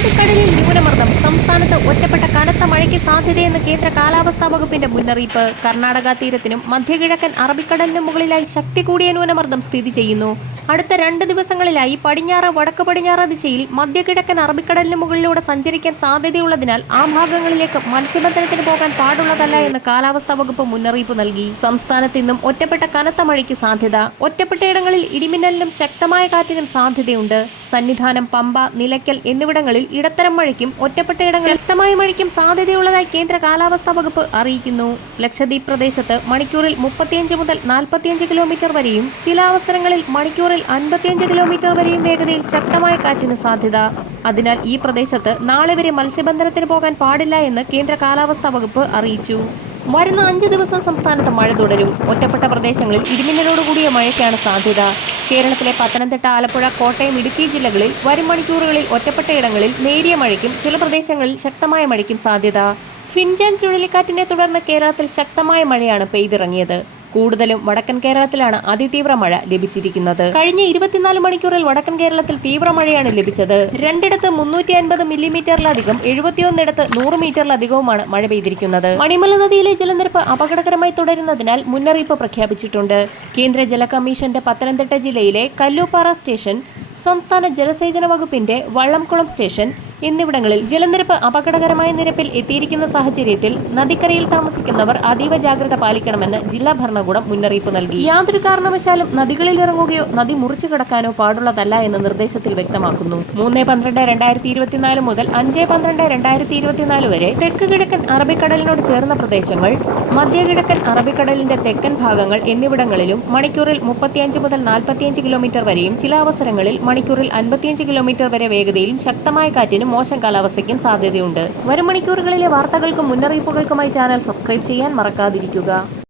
അറബിക്കടലിൽ ന്യൂനമർദ്ദം. സംസ്ഥാനത്ത് ഒറ്റപ്പെട്ട കനത്ത മഴയ്ക്ക് സാധ്യതയെന്ന് കേന്ദ്ര കാലാവസ്ഥാ വകുപ്പിന്റെ മുന്നറിയിപ്പ്. കർണാടക തീരത്തിനും മധ്യകിഴക്കൻ അറബിക്കടലിനും മുകളിലായി ശക്തി കൂടിയ ന്യൂനമർദ്ദം സ്ഥിതി ചെയ്യുന്നു. അടുത്ത 2 ദിവസങ്ങളിലായി പടിഞ്ഞാറ് വടക്ക് പടിഞ്ഞാറ് ദിശയിൽ മധ്യകിഴക്കൻ അറബിക്കടലിന് മുകളിലൂടെ സഞ്ചരിക്കാൻ സാധ്യതയുള്ളതിനാൽ ആ ഭാഗങ്ങളിലേക്ക് മത്സ്യബന്ധനത്തിന് പോകാൻ പാടുള്ളതല്ല എന്ന് കാലാവസ്ഥാ വകുപ്പ് മുന്നറിയിപ്പ് നൽകി. സംസ്ഥാനത്ത് ഇന്നും ഒറ്റപ്പെട്ട കനത്ത മഴയ്ക്ക് സാധ്യത. ഒറ്റപ്പെട്ടയിടങ്ങളിൽ ഇടിമിന്നലിനും ശക്തമായ കാറ്റിനും സാധ്യതയുണ്ട്. സന്നിധാനം, പമ്പ, നിലയ്ക്കൽ എന്നിവിടങ്ങളിൽ ഇടത്തരം മഴയ്ക്കും ഒറ്റപ്പെട്ടയിടങ്ങളിൽ ശക്തമായ മഴയ്ക്കും സാധ്യതയുള്ളതായി കേന്ദ്ര കാലാവസ്ഥാ വകുപ്പ് അറിയിക്കുന്നു. ലക്ഷദ്വീപ് പ്രദേശത്ത് മണിക്കൂറിൽ 35 മുതൽ 45 കിലോമീറ്റർ വരെയും ചില അവസരങ്ങളിൽ മണിക്കൂറിൽ 55 കിലോമീറ്റർ വരെയും വേഗതയിൽ ശക്തമായ കാറ്റിന് സാധ്യത. അതിനാൽ ഈ പ്രദേശത്ത് നാളെ വരെ മത്സ്യബന്ധനത്തിന് പോകാൻ പാടില്ല എന്ന് കേന്ദ്ര കാലാവസ്ഥാ വകുപ്പ് അറിയിച്ചു. വരുന്ന 5 ദിവസം സംസ്ഥാനത്ത് മഴ തുടരും. ഒറ്റപ്പെട്ട പ്രദേശങ്ങളിൽ ഇടിമിന്നലോടുകൂടിയ മഴയ്ക്കാണ് സാധ്യത. കേരളത്തിലെ പത്തനംതിട്ട, ആലപ്പുഴ, കോട്ടയം, ഇടുക്കി ജില്ലകളിൽ വരും മണിക്കൂറുകളിൽ ഒറ്റപ്പെട്ടയിടങ്ങളിൽ നേരിയ മഴയ്ക്കും ചില പ്രദേശങ്ങളിൽ ശക്തമായ മഴയ്ക്കും സാധ്യത. ഫിൻജാൻ ചുഴലിക്കാറ്റിനെ തുടർന്ന് കേരളത്തിൽ ശക്തമായ മഴയാണ് പെയ്തിറങ്ങിയത്. കൂടുതലും വടക്കൻ കേരളത്തിലാണ് അതിതീവ്ര മഴ ലഭിച്ചിരിക്കുന്നത്. കഴിഞ്ഞ 24 മണിക്കൂറിൽ വടക്കൻ കേരളത്തിൽ തീവ്ര മഴയാണ് ലഭിച്ചത്. 2 350 മില്ലിമീറ്ററിലധികം, 71 100 മീറ്ററിലധികവുമാണ് മഴ പെയ്തിരിക്കുന്നത്. മണിമല നദിയിലെ ജലനിരപ്പ് അപകടകരമായി തുടരുന്നതിനാൽ മുന്നറിയിപ്പ് പ്രഖ്യാപിച്ചിട്ടുണ്ട്. കേന്ദ്ര ജല കമ്മീഷന്റെ പത്തനംതിട്ട ജില്ലയിലെ കല്ലൂപ്പാറ സ്റ്റേഷൻ, സംസ്ഥാന ജലസേചന വകുപ്പിന്റെ വള്ളംകുളം സ്റ്റേഷൻ എന്നിവിടങ്ങളിൽ ജലനിരപ്പ് അപകടകരമായ നിരപ്പിൽ എത്തിയിരിക്കുന്ന സാഹചര്യത്തിൽ നദിക്കരയിൽ താമസിക്കുന്നവർ അതീവ ജാഗ്രത പാലിക്കണമെന്ന് ജില്ലാ ഭരണകൂടം മുന്നറിയിപ്പ് നൽകി. യാതൊരു കാരണവശാലും നദികളിൽ ഇറങ്ങുകയോ നദി മുറിച്ചു കടക്കാനോ പാടുള്ളതല്ല എന്ന് നിർദ്ദേശത്തിൽ വ്യക്തമാക്കുന്നു. 3/12/2024 മുതൽ 5/12/2024 വരെ തെക്ക് കിഴക്കൻ അറബിക്കടലിനോട് ചേർന്ന പ്രദേശങ്ങൾ, മധ്യകിഴക്കൻ അറബിക്കടലിന്റെ തെക്കൻ ഭാഗങ്ങൾ എന്നിവിടങ്ങളിലും മണിക്കൂറിൽ 35 മുതൽ 45 കിലോമീറ്റർ വരെയും ചില അവസരങ്ങളിൽ മണിക്കൂറിൽ 55 കിലോമീറ്റർ വരെ വേഗതയിലും ശക്തമായ കാറ്റിനും മോശം കാലാവസ്ഥയ്ക്കും സാധ്യതയുണ്ട്. വരും മണിക്കൂറുകളിലെ വാർത്തകൾക്കും മുന്നറിയിപ്പുകൾക്കുമായി ചാനൽ സബ്സ്ക്രൈബ് ചെയ്യാൻ മറക്കാതിരിക്കുക.